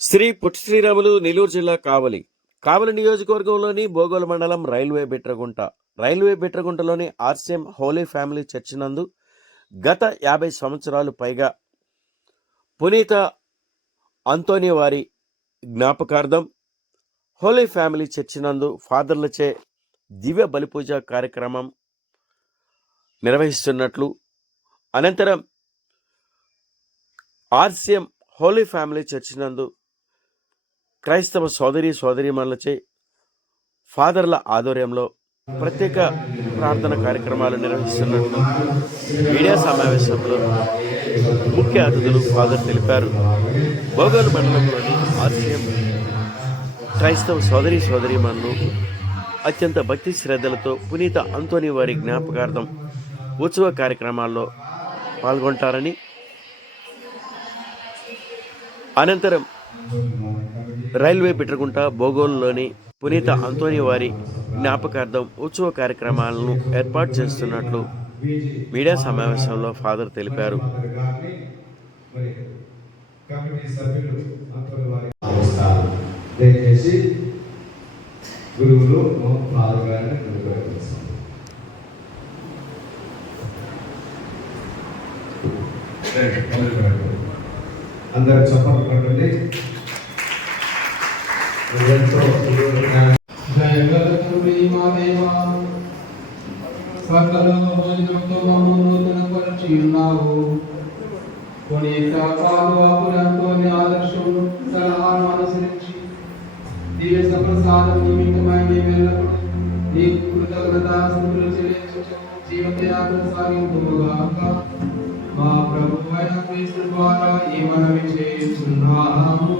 శ్రీ పుట్టి శ్రీరాములు నెల్లూరు జిల్లా కావలి నియోజకవర్గంలోని బోగోలు మండలం రైల్వే బిట్రగుంటలోని ఆర్సిఎం హోలీ ఫ్యామిలీ చర్చ్ నందు గత 50 సంవత్సరాలు పైగా పునీత అంతోని వారి జ్ఞాపకార్థం హోలీ ఫ్యామిలీ చర్చ్ నందు ఫాదర్లచే దివ్య బలిపూజ కార్యక్రమం నిర్వహిస్తున్నట్లు, అనంతరం ఆర్సిఎం హోలీ ఫ్యామిలీ చర్చ్ నందు క్రైస్తవ సోదరీమణులచే ఫాదర్ల ఆధ్వర్యంలో ప్రత్యేక ప్రార్థన కార్యక్రమాలు నిర్వహిస్తున్నట్లు మీడియా సమావేశంలో ముఖ్య అతిథులు ఫాదర్ తెలిపారు. బోగోలు మండలంలోని ఆర్సిఎం క్రైస్తవ సోదరీమణులు అత్యంత భక్తి శ్రద్ధలతో పునీత అంతోని వారి జ్ఞాపకార్థం ఉత్సవ కార్యక్రమాల్లో పాల్గొంటారని, అనంతరం రైల్వే బిట్రగుంట బోగోలులోని పునీత అంతోని వారి జ్ఞాపకార్థం ఉత్సవ కార్యక్రమాలను ఏర్పాటు చేస్తున్నట్లు మీడియా సమావేశంలో ఫాదర్ తెలిపారు. అందరూ చప్పట్లు పట్టండి. ఆదర్శం సలహాను అనుసరించి దివ్య సప్రసాదం నిమిత్తమైన నీకు కృతజ్ఞతాస్తుతులు చెల్లించు జీవనయాత్ర సాగింపుగాక. మా ప్రభువు అయిన క్రీస్తు ద్వారా ఈ మనవి చేస్తున్నాము.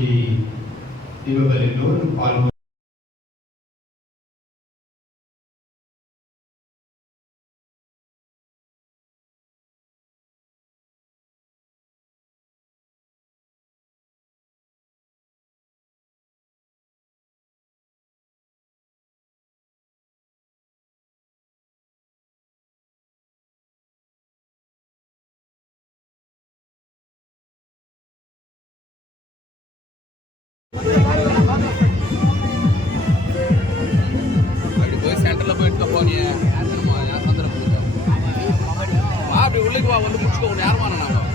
ఈ దివ్య బలిలో పాల్గొ సెంటర్లో పెట్టుకోపోని அப்படி உள்ளுக்கு வா வந்து முடிச்சுக்கோ யாருமான நாங்கள்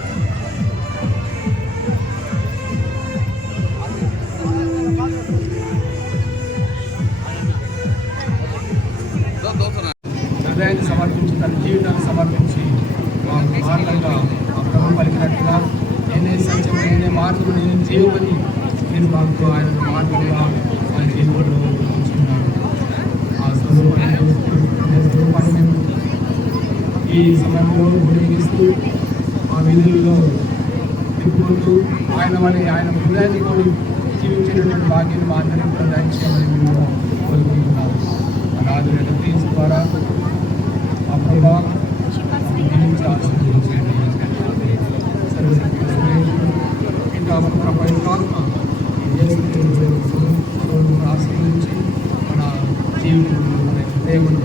హృదయాన్ని సమర్పించి తన జీవితాన్ని సమర్పించి మార్గంగా మా ప్రభు పలికినట్టుగా నేనే సత్యం, నేనే మార్గం, నేనే జీవమని మీరు మాకు ఆయన మార్గంగా ఆయన జీవితంలో ఉంచుకున్నారు. ఆ స్వరూపాన్ని మేము ఈ సమయంలో ఉపయోగిస్తూ ఆ విధుల్లో తిప్పుకుంటూ ఆయన హృదయాన్ని కూడా జీవించేటటువంటి భాగ్యాన్ని మా అందరికీ కూడా దయచేయమని మేము కోరుకుంటున్నాము. అలాగే క్రీస్తు ద్వారా ఆ ప్రభావ జీవించి ఆశీర్వదించండి. ఇంకా ప్రపంచాత్మ ఆశీర్వదించి మన జీవితంలో మన దేవుడు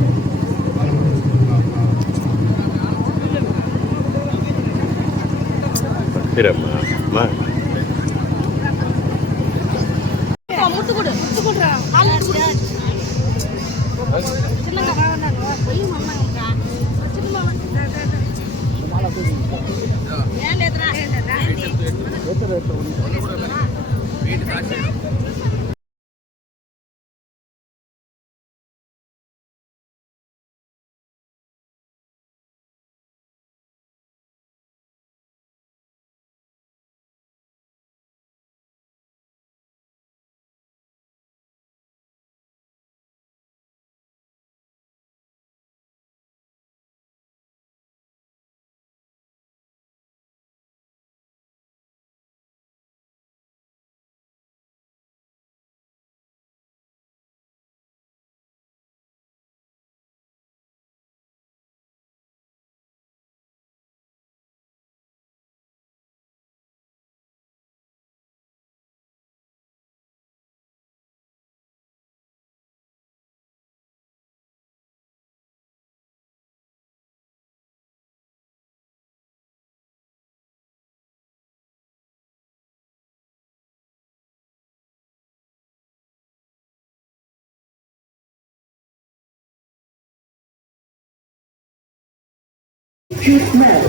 Too small.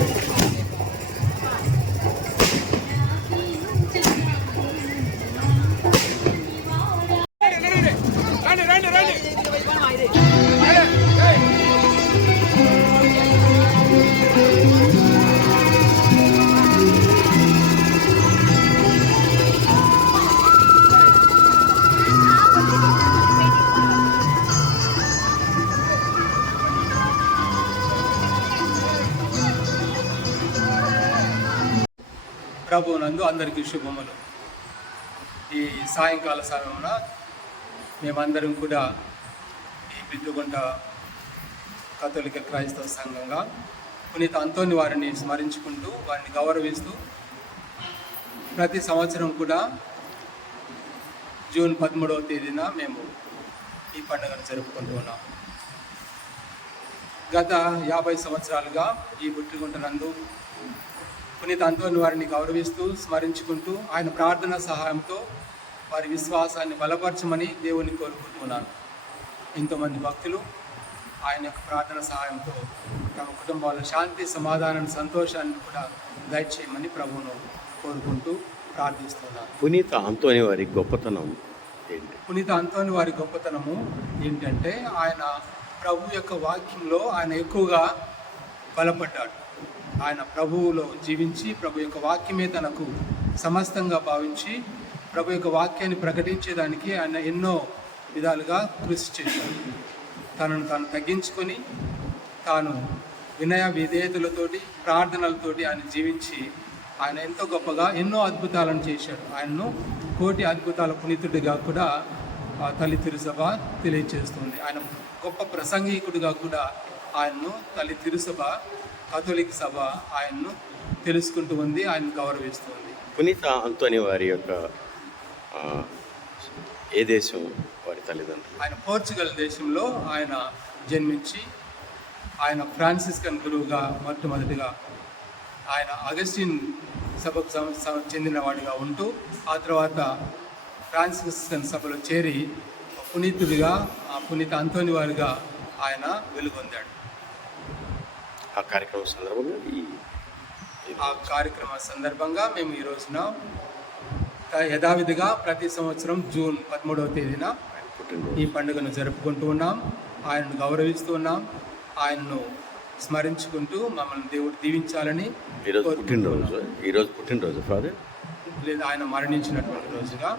ప్రభువునందు అందరికీ శుభములు. ఈ సాయంకాల సమయమున మేమందరం కూడా ఈ బిద్దుగుంట కథోలిక క్రైస్తవ సంఘంగా పునీత అంతోని వారిని స్మరించుకుంటూ వారిని గౌరవిస్తూ ప్రతి సంవత్సరం కూడా జూన్ 13వ తేదీన మేము ఈ పండుగను జరుపుకుంటూ ఉన్నాం. గత 50 సంవత్సరాలుగా ఈ బుట్టిగుంట నందు పునీత అంతోని వారిని గౌరవిస్తూ స్మరించుకుంటూ ఆయన ప్రార్థన సహాయంతో వారి విశ్వాసాన్ని బలపరచమని దేవుని కోరుకుంటున్నాను. ఎంతోమంది భక్తులు ఆయన యొక్క ప్రార్థన సహాయంతో తమ కుటుంబాల్లో శాంతి, సమాధానం, సంతోషాన్ని కూడా దయచేయమని ప్రభువును కోరుకుంటూ ప్రార్థిస్తున్నాను. పునీత అంతోని వారి గొప్పతనం ఏంటి? పునీత అంతోని వారి గొప్పతనము ఏంటంటే ఆయన ప్రభు యొక్క వాక్యంలో ఆయన ఎక్కువగా బలపడ్డాడు. ఆయన ప్రభువులో జీవించి ప్రభు యొక్క వాక్యమే తనకు సమస్తంగా భావించి ప్రభు యొక్క వాక్యాన్ని ప్రకటించేదానికి ఆయన ఎన్నో విధాలుగా కృషి చేశాడు. తనను తాను తగ్గించుకొని తాను వినయ విధేయతలతోటి ప్రార్థనలతోటి ఆయన జీవించి ఆయన ఎంతో గొప్పగా ఎన్నో అద్భుతాలను చేశాడు. ఆయన్ను కోటి అద్భుతాల పునీతుడిగా కూడా తల్లి తిరుసభ తెలియజేస్తుంది. ఆయన గొప్ప ప్రసంగికుడిగా కూడా ఆయన్ను తల్లి తిరుసభ కథోలిక సభ ఆయన్ను తెలుసుకుంటూ ఉంది, ఆయన గౌరవిస్తుంది. పునీత అంతోని వారి యొక్క ఏ దేశం వారి తల్లిదండ్రులు? ఆయన పోర్చుగల్ దేశంలో ఆయన జన్మించి ఆయన ఫ్రాన్సిస్కన్ గురువుగా మొట్టమొదటిగా ఆయన అగస్టిన్ సభకు చెందినవాడిగా ఉంటూ ఆ తర్వాత ఫ్రాన్సిస్కన్ సభలో చేరి పునీతుడిగా పునీత అంతోని వారిగా ఆయన వెలుగొందాడు. ఆ కార్యక్రమం సందర్భంగా ఆ కార్యక్రమ సందర్భంగా మేము ఈ రోజున యథావిధిగా ప్రతి సంవత్సరం జూన్ 13వ తేదీన ఈ పండుగను జరుపుకుంటూ ఉన్నాం. ఆయనను గౌరవిస్తూ ఉన్నాం. ఆయనను స్మరించుకుంటూ మమ్మల్ని దేవుడు దీవించాలని ఈరోజు పుట్టినరోజు ఫాదర్ లేదా ఆయన మరణించినటువంటి రోజుగా